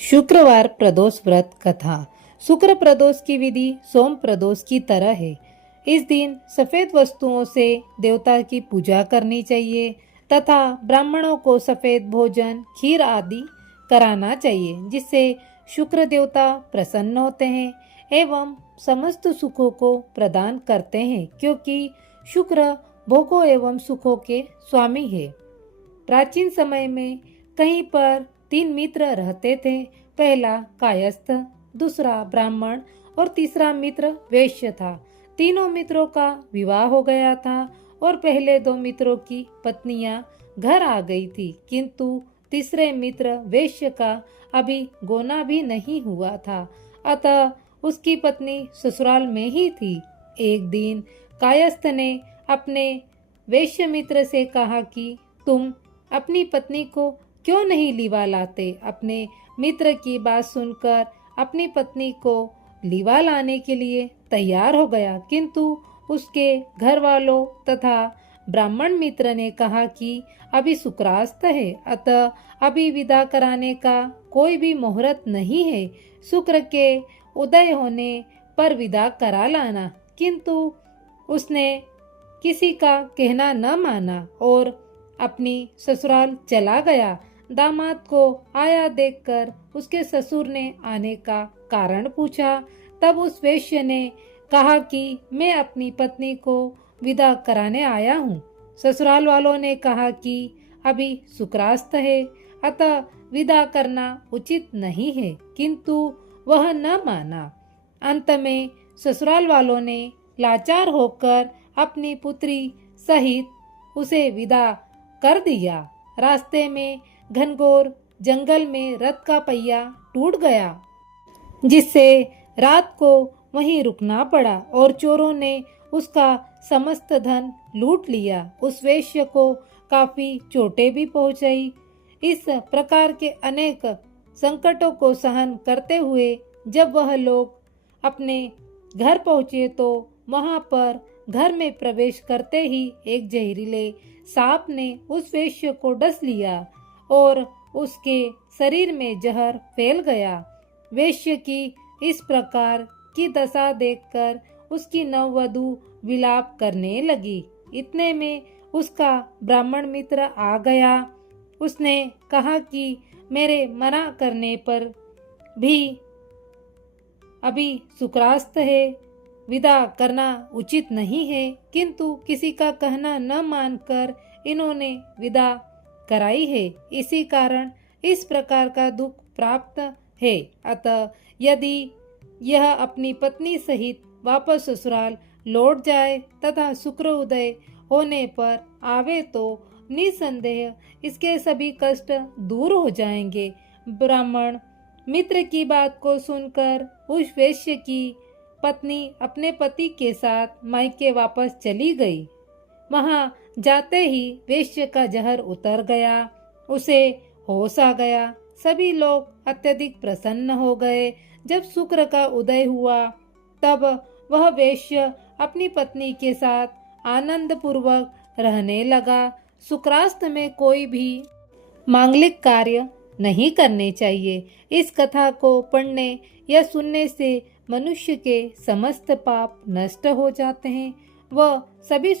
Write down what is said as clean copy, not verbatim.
शुक्रवार प्रदोष व्रत कथा। शुक्र प्रदोष की विधि सोम प्रदोष की तरह है। इस दिन सफेद वस्तुओं से देवता की पूजा करनी चाहिए तथा ब्राह्मणों को सफेद भोजन खीर आदि कराना चाहिए, जिससे शुक्र देवता प्रसन्न होते हैं एवं समस्त सुखों को प्रदान करते हैं, क्योंकि शुक्र भोगों एवं सुखों के स्वामी है। प्राचीन समय में कहीं पर 3 मित्र रहते थे। पहला कायस्थ, दूसरा ब्राह्मण और तीसरा मित्र वैश्य था। तीनों मित्रों का विवाह हो गया था और पहले 2 मित्रों की पत्नियां घर आ गई थी, किंतु तीसरे मित्र वैश्य का अभी गोना भी नहीं हुआ था, अतः उसकी पत्नी ससुराल में ही थी। एक दिन कायस्थ ने अपने वैश्य मित्र से कहा कि तुम अपनी पत्नी को क्यों नहीं लिवा लाते। अपने मित्र की बात सुनकर अपनी पत्नी को लिवा लाने के लिए तैयार हो गया, किंतु उसके घर वालों तथा ब्राह्मण मित्र ने कहा कि अभी शुक्रास्त है, अतः अभी विदा कराने का कोई भी मुहूर्त नहीं है। शुक्र के उदय होने पर विदा करा लाना। किंतु उसने किसी का कहना न माना और अपनी ससुराल चला गया। दामाद को आया देखकर उसके ससुर ने आने का कारण पूछा। तब उस वैश्य ने कहा कि मैं अपनी पत्नी को विदा कराने आया हूँ। ससुराल वालों ने कहा कि अभी शुक्रास्त है, अतः विदा करना उचित नहीं है, किंतु वह न माना। अंत में ससुराल वालों ने लाचार होकर अपनी पुत्री सहित उसे विदा कर दिया। रास्ते में घनघोर जंगल में रथ का पहिया टूट गया, जिससे रात को वहीं रुकना पड़ा और चोरों ने उसका समस्त धन लूट लिया। उस वैश्य को काफी चोटें भी पहुंचाई। इस प्रकार के अनेक संकटों को सहन करते हुए जब वह लोग अपने घर पहुंचे तो वहां पर घर में प्रवेश करते ही एक जहरीले सांप ने उस वैश्य को डस लिया और उसके शरीर में जहर फैल गया। वैश्य की इस प्रकार की दशा देखकर उसकी नववधू विलाप करने लगी। इतने में उसका ब्राह्मण मित्र आ गया। उसने कहा कि मेरे मना करने पर भी अभी शुक्रास्त है, विदा करना उचित नहीं है, किंतु किसी का कहना न मानकर इन्होंने विदा कराई है। इसी कारण इस प्रकार का दुख प्राप्त है। अतः यदि यह अपनी पत्नी सहित वापस ससुराल लौट जाए तथा शुक्र उदय होने पर आवे तो निसंदेह इसके सभी कष्ट दूर हो जाएंगे। ब्राह्मण मित्र की बात को सुनकर उस वैश्य की पत्नी अपने पति के साथ मायके वापस चली गई। वहां जाते ही वैश्य का जहर उतर गया, उसे होश आ गया। सभी लोग अत्यधिक प्रसन्न हो गए। जब शुक्र का उदय हुआ तब वह वैश्य अपनी पत्नी के साथ आनंद पूर्वक रहने लगा। शुक्रास्त में कोई भी मांगलिक कार्य नहीं करने चाहिए। इस कथा को पढ़ने या सुनने से मनुष्य के समस्त पाप नष्ट हो जाते हैं। वह सभी